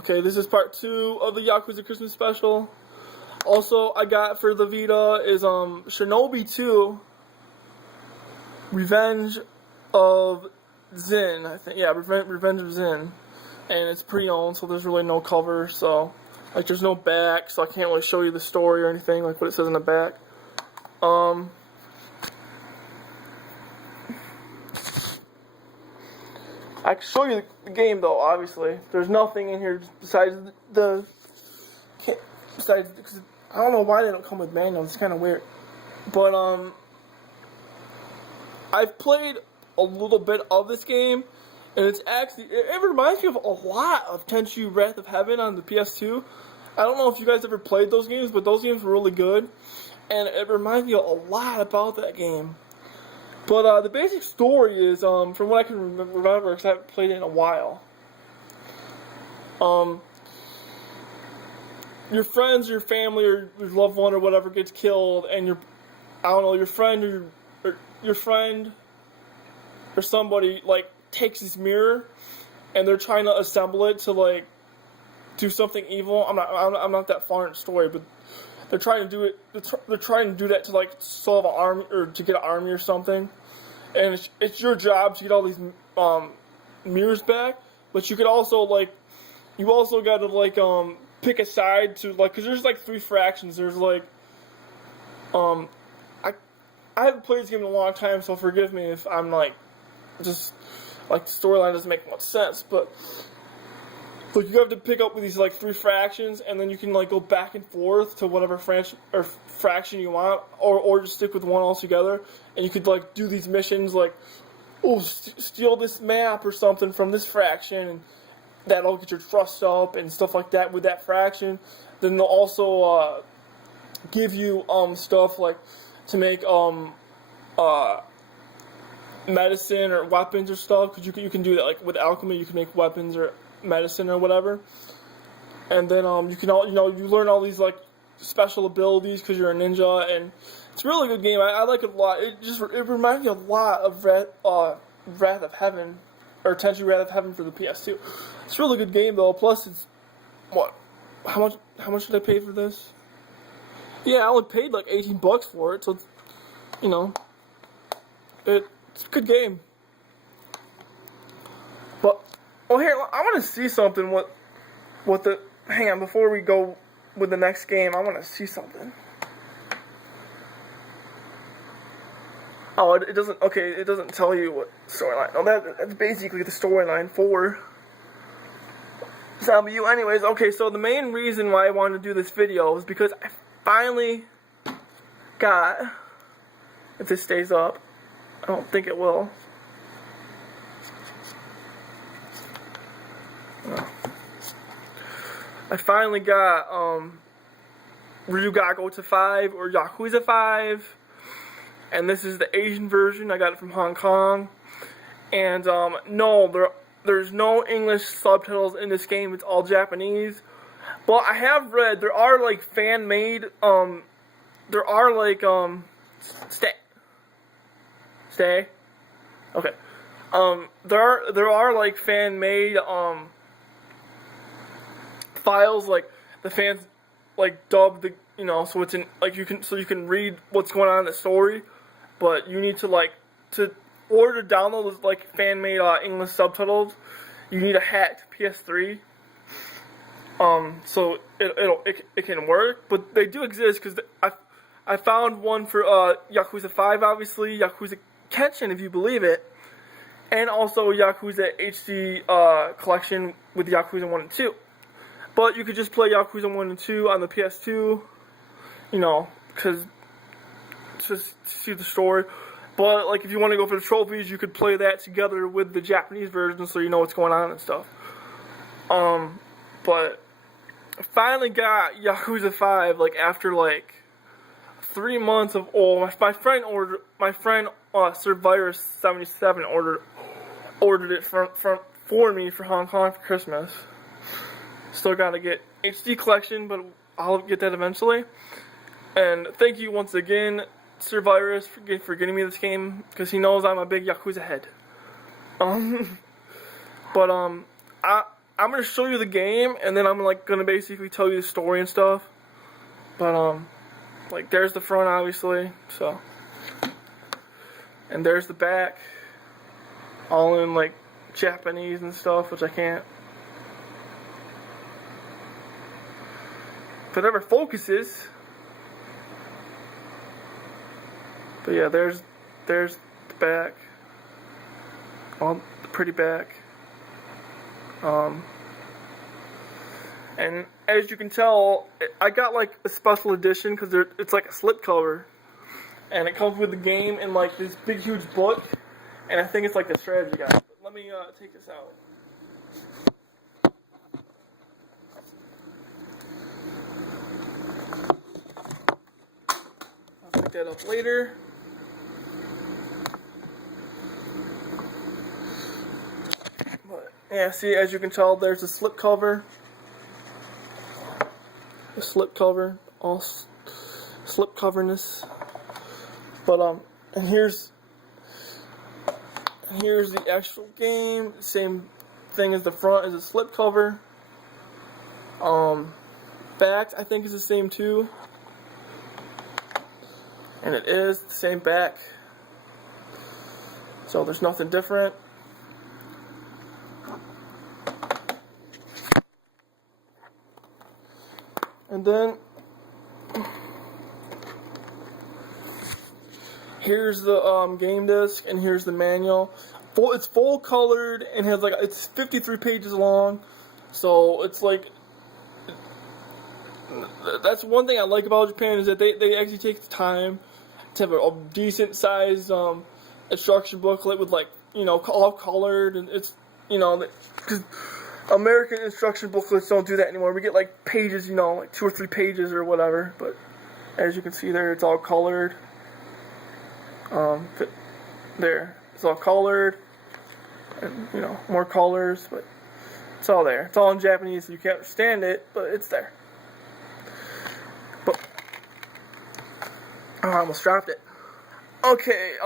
Okay, this is part 2 of the Yakuza Christmas special. Also, I got for the Vita is Shinobi 2, Revenge of Zin, I think. Yeah, Revenge of Zin. And it's pre-owned, so there's really no cover, so like there's no back, so I can't really show you the story or anything like what it says in the back. I can show you the game though, obviously. There's nothing in here besides because I don't know why they don't come with manuals. It's kind of weird. But I've played a little bit of this game, and it's actually it reminds me of a lot of Tenchu Wrath of Heaven on the PS2. I don't know if you guys ever played those games, but those games were really good, and it reminds me a lot about that game. But the basic story is, from what I can remember, because I haven't played it in a while, your friends, your family, or your loved one, or whatever gets killed, and your friend or somebody like takes this mirror, and they're trying to assemble it to like do something evil. I'm not that far in the story, but they're trying to do it. They're trying to do that to like solve an army or to get an army or something. And it's your job to get all these mirrors back. But you could also like, you also got to like pick a side to like, because there's like 3 fractions. There's like, I haven't played this game in a long time, so forgive me if I'm like, just like the storyline doesn't make much sense. But like you have to pick up with these like 3 fractions, and then you can like go back and forth to whatever fraction you want, or just stick with one altogether. And you could like do these missions like, oh, steal this map or something from this fraction, and that'll get your trust up and stuff like that with that fraction. Then they'll also give you stuff like to make medicine or weapons or stuff, because you can do that like with alchemy. You can make weapons or medicine or whatever. And then you can you learn all these like special abilities because you're a ninja, and it's a really good game. I like it a lot. It reminds me a lot of Wrath of Heaven, or Tenchu Wrath of Heaven for the PS2. It's a really good game though. Plus it's how much did I pay for this? Yeah, I only paid like $18 for it, so it's, it's a good game. But here, I want to see something. Hang on, before we go with the next game, I want to see something. Oh, it doesn't. Okay, it doesn't tell you what storyline. No, that's basically the storyline for Zombie U. Anyways, okay. So the main reason why I wanted to do this video is because I finally got. If this stays up, I don't think it will. I finally got Gotoku 5 or Yakuza 5, and this is the Asian version. I got it from Hong Kong, and no, there's no English subtitles in this game. It's all Japanese. But I have read there are like fan-made there are like stay okay there are like fan-made files, like the fans like dub the so it's in like you can read what's going on in the story, but you need to to order download those like fan-made English subtitles. You need a hacked PS3, so it can work, but they do exist because I found one for Yakuza 5, obviously, Yakuza Kenshin, if you believe it, and also Yakuza HD collection with Yakuza 1 and 2. But you could just play Yakuza 1 and 2 on the PS2, because just to see the story. But, like, if you want to go for the trophies, you could play that together with the Japanese version so you know what's going on and stuff. But I finally got Yakuza 5, like, after, like, 3 months of, my friend Survirus77 ordered it for me for Hong Kong for Christmas. Still gotta get HD collection, but I'll get that eventually. And thank you once again, Survirus, for getting me this game, because he knows I'm a big Yakuza head. I I'm gonna show you the game, and then I'm like gonna basically tell you the story and stuff. But like there's the front, obviously. So, and there's the back, all in like Japanese and stuff, which I can't. If it ever focuses. But yeah, there's the back. All the pretty back. And as you can tell, I got like a special edition because it's like a slipcover, and it comes with the game in like this big huge book, and I think it's like the strategy guide. But let me take this out. I'll pick that up later. But yeah, see, as you can tell, there's a slipcover. The slipcover, all slipcoverness. But and here's the actual game. Same thing as the front as a slipcover. Back I think is the same too. And it is the same back. So there's nothing different. And then here's the game disc, and here's the manual. It's full colored and has like it's 53 pages long. So it's like that's one thing I like about Japan is that they actually take the time to have a decent sized instruction booklet with like all colored, and it's because American instruction booklets don't do that anymore. We get like pages, like 2 or 3 pages or whatever. But as you can see there, it's all colored. There, it's all colored, and more colors, but it's all there. It's all in Japanese, so you can't understand it, but it's there. But I almost dropped it. Okay,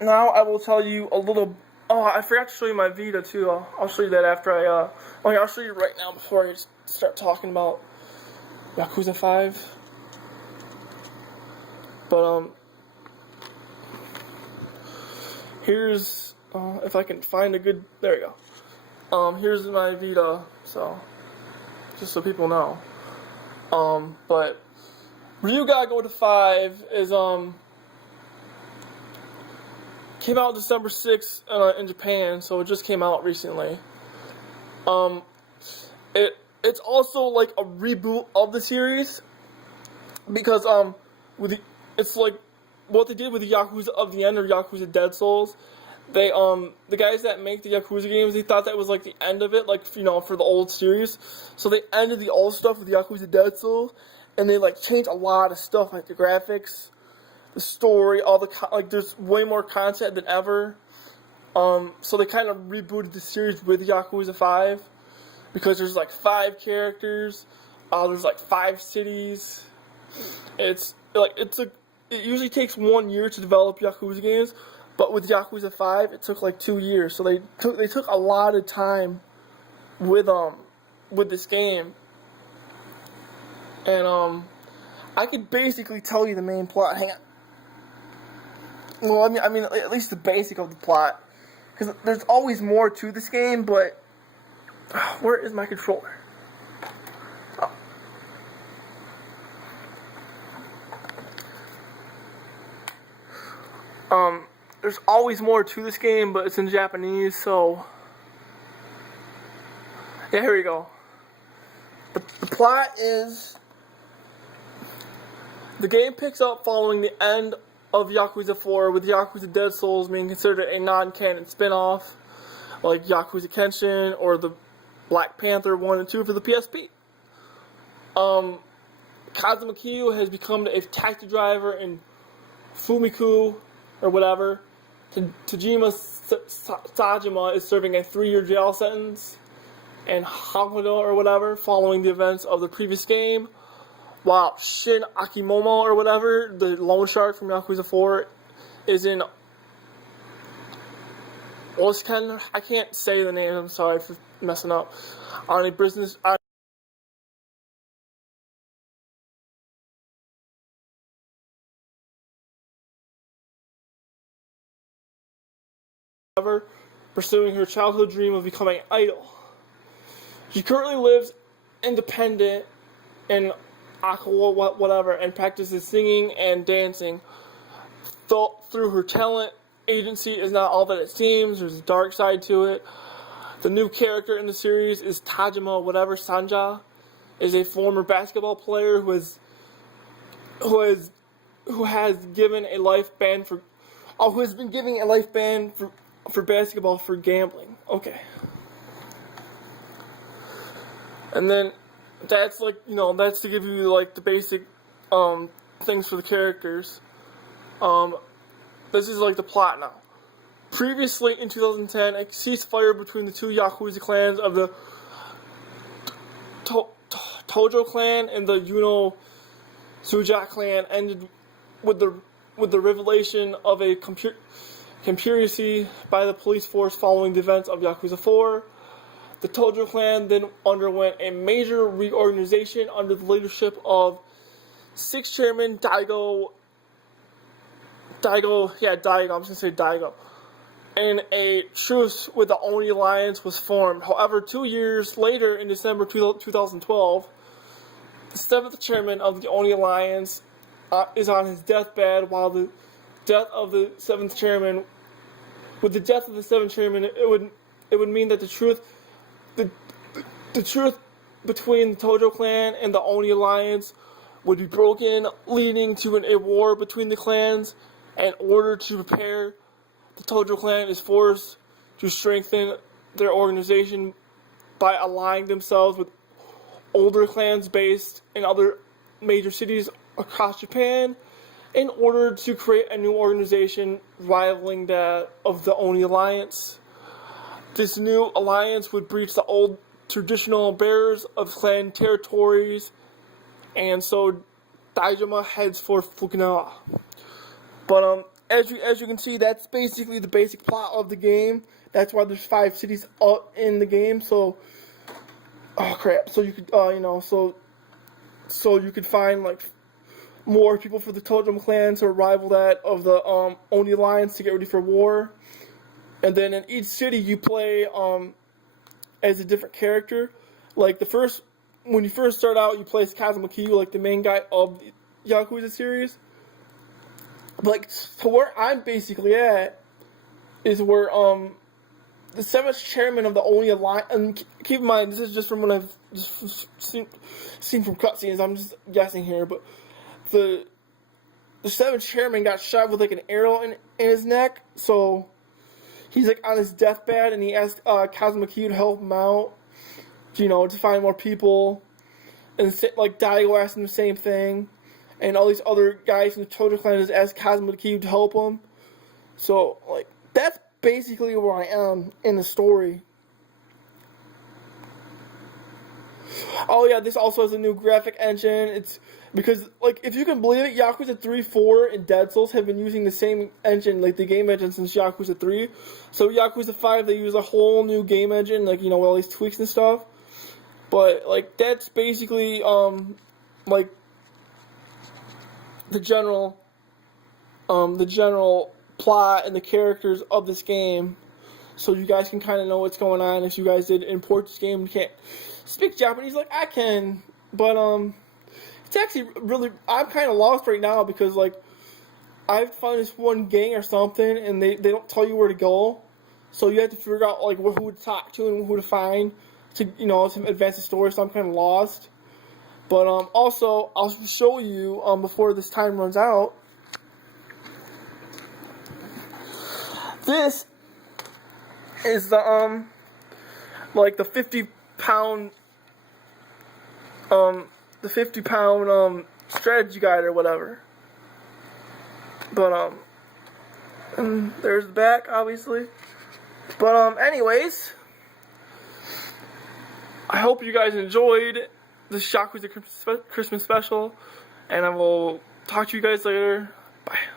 now I will tell you a little. Oh, I forgot to show you my Vita too. I'll show you that after I. I'll show you right now before I start talking about Yakuza 5. But here's if I can find a good. There you go. Here's my Vita. So just so people know. But Ryuga Gotoku 5 is came out December 6th in Japan, so it just came out recently. It's also like a reboot of the series because it's like what they did with the Yakuza of the End or Yakuza Dead Souls. They the guys that make the Yakuza games, they thought that was like the end of it, like for the old series. So they ended the old stuff with Yakuza Dead Souls, and they like changed a lot of stuff, like the graphics, the story, all the there's way more content than ever. So they kind of rebooted the series with Yakuza 5 because there's like 5 characters. There's like 5 cities. It usually takes 1 year to develop Yakuza games, but with Yakuza 5 it took like 2 years. So they took a lot of time with this game. And I could basically tell you the main plot. Hang on. Well, I mean, at least the basic of the plot, because there's always more to this game. But where is my controller? There's always more to this game, but it's in Japanese, so yeah, here we go. The plot is the game picks up following the end of Yakuza 4, with Yakuza Dead Souls being considered a non-canon spin-off, like Yakuza Kenshin or the Black Panther 1 and 2 for the PSP. Kazuma Kiryu has become a taxi driver in Fumiku, or whatever. Tajima Sajima is serving a 3-year jail sentence in Hokkaido, or whatever, following the events of the previous game. While Shin Akimomo, or whatever, the loan shark from Yakuza 4, is in Oskan. I can't say the name, I'm sorry messing up. On a business. Pursuing her childhood dream of becoming an idol. She currently lives independent in Aqua, whatever, and practices singing and dancing. Through her talent, agency is not all that it seems. There's a dark side to it. The new character in the series is Tajima, whatever Sanja, is a former basketball player who has given a life ban for, who has been giving a life ban for basketball for gambling. Okay. And then that's like, that's to give you like the basic things for the characters. This is like the plot now. Previously in 2010, a ceasefire between the two Yakuza clans of the Tojo clan and the Yuno Suja clan ended with the revelation of a conspiracy by the police force following the events of Yakuza 4. The Tojo clan then underwent a major reorganization under the leadership of 6th Chairman Daigo, I'm just going to say Daigo. And a truce with the Oni Alliance was formed. However, 2 years later, in December 2012, the 7th Chairman of the Oni Alliance is on his deathbed, while the death of the 7th Chairman, with the death of the 7th Chairman, it would mean that the truth between the Tojo clan and the Oni Alliance would be broken, leading to a war between the clans. In order to prepare, the Tojo clan is forced to strengthen their organization by allying themselves with older clans based in other major cities across Japan in order to create a new organization rivaling that of the Oni Alliance. This new alliance would breach the old traditional bearers of clan territories, and so Daijima heads for Fukinawa. But as you can see, that's basically the basic plot of the game. That's why there's 5 cities up in the game. So, oh crap! So you could so you could find like more people for the Tojo clan to rival that of the Oni Alliance to get ready for war. And then in each city you play as a different character. Like when you first start out, you play as Kazuma Kiryu, like the main guy of the Yakuza series. Like, so where I'm basically at is where the 7th Chairman of the Oni Alliance, and keep in mind, this is just from what I've just seen from cutscenes, I'm just guessing here, but the 7th Chairman got shot with like an arrow in his neck, so he's like on his deathbed, and he asked Kazuma Kiryu to help him out, to find more people, and like Daigo asked him the same thing. And all these other guys from the Tojo clan just asked Kazuma Kiryu to help them. So, like, that's basically where I am in the story. Oh yeah, this also has a new graphic engine. It's because, like, if you can believe it, Yakuza 3, 4, and Dead Cells have been using the same engine, like the game engine, since Yakuza 3. So Yakuza 5, they use a whole new game engine, like, with all these tweaks and stuff. But, like, that's basically, like, the general plot and the characters of this game, so you guys can kind of know what's going on. If you guys did import this game, you can't speak Japanese like I can, but it's actually really, I'm kind of lost right now because like I found this one gang or something, and they don't tell you where to go, so you have to figure out like who to talk to and who to find to to advance the story. So I'm kind of lost. But also, I'll show you before this time runs out. This is the like the 50-pound strategy guide or whatever. But and there's the back, obviously. But anyways, I hope you guys enjoyed this Yakuza Christmas special, and I will talk to you guys later. Bye.